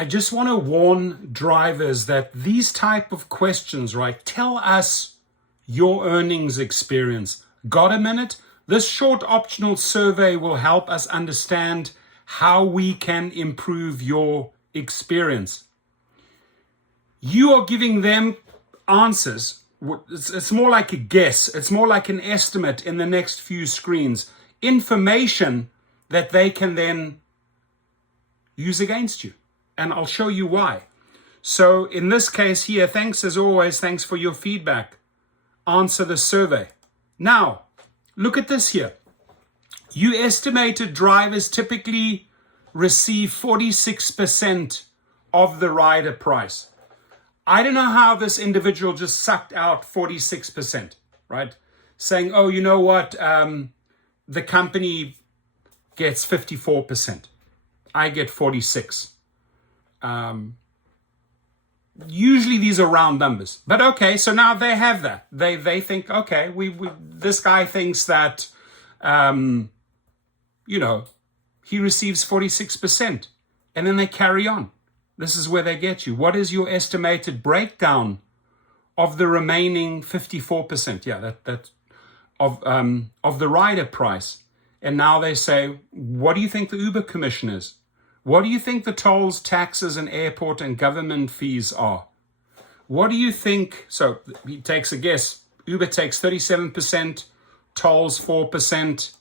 I just want to warn drivers that these type of questions, right? Tell us your earnings experience. Got a minute? This short optional survey will help us understand how we can improve your experience. You are giving them answers. It's more like a guess. It's more like an estimate in the next few screens. Information that they can then use against you. And I'll show you why. So in this case here, thanks as always, thanks for your feedback. Answer the survey. Now, look at this here. You estimated drivers typically receive 46% of the rider price. I don't know how this individual just sucked out 46%, right? Saying, oh, you know what? The company gets 54%. I get 46. Usually these are round numbers, but okay. So now they have that. They think, okay, this guy thinks that, he receives 46%, and then they carry on. This is where they get you. What is your estimated breakdown of the remaining 54%? Yeah, that of the rider price. And now they say, what do you think the Uber commission is? What do you think the tolls, taxes, and airport and government fees are? What do you think? So he takes a guess. Uber takes 37%, tolls 4%,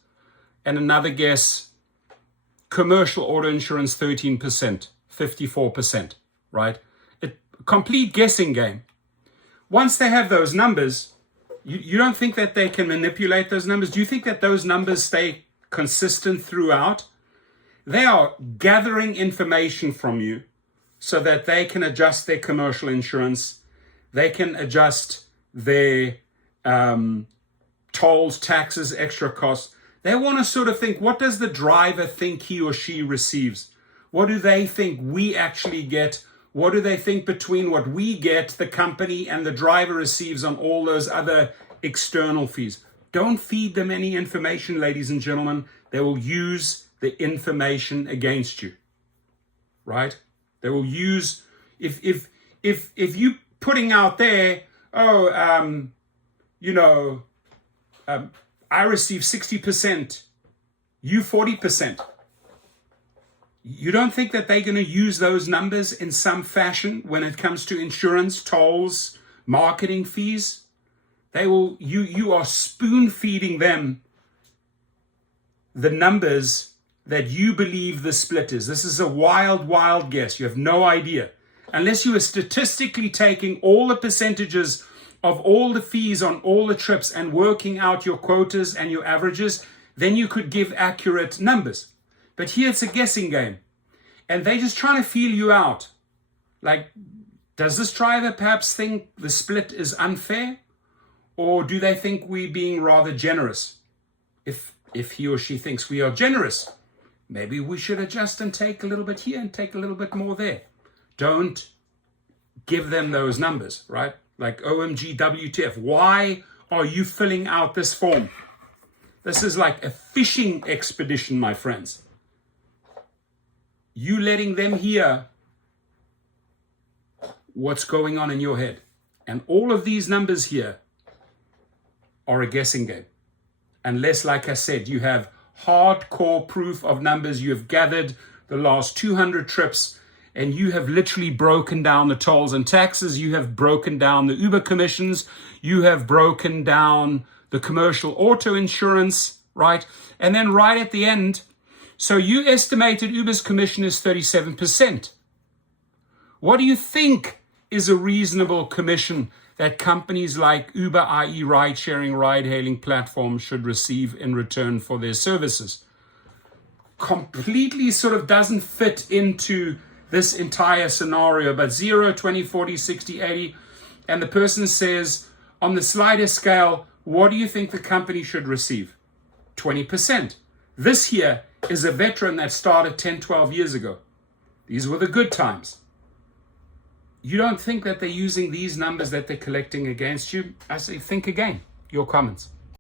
and another guess, commercial auto insurance 13%, 54%, right? Complete guessing game. Once they have those numbers, you don't think that they can manipulate those numbers? Do you think that those numbers stay consistent throughout? They are gathering information from you so that they can adjust their commercial insurance. They can adjust their tolls, taxes, extra costs. They want to sort of think, what does the driver think he or she receives? What do they think we actually get? What do they think between what we get, the company, and the driver receives on all those other external fees? Don't feed them any information, ladies and gentlemen. They will use the information against you, right? They will use, if you putting out there, I receive 60%, you 40%. You don't think that they're going to use those numbers in some fashion when it comes to insurance, tolls, marketing fees? They will. You are spoon feeding them the numbers that you believe the split is. This is a wild, wild guess. You have no idea. Unless you are statistically taking all the percentages of all the fees on all the trips and working out your quotas and your averages, then you could give accurate numbers. But here it's a guessing game. And they're just trying to feel you out. Like, does this driver perhaps think the split is unfair? Or do they think we're being rather generous? If he or she thinks we are generous, maybe we should adjust and take a little bit here and take a little bit more there. Don't give them those numbers, right? Like, OMG, WTF, why are you filling out this form? This is like a fishing expedition, my friends. You letting them hear what's going on in your head. And all of these numbers here are a guessing game. Unless, like I said, you have hardcore proof of numbers. You have gathered the last 200 trips and you have literally broken down the tolls and taxes. You have broken down the Uber commissions. You have broken down the commercial auto insurance, right? And then right at the end, so you estimated Uber's commission is 37%. What do you think is a reasonable commission that companies like Uber, i.e. ride-sharing, ride-hailing platforms, should receive in return for their services? Completely sort of doesn't fit into this entire scenario, but 0, 20, 40, 60, 80. And the person says, on the slider scale, what do you think the company should receive? 20%. This here is a veteran that started 10, 12 years ago. These were the good times. You don't think that they're using these numbers that they're collecting against you? I say, think again. Your comments.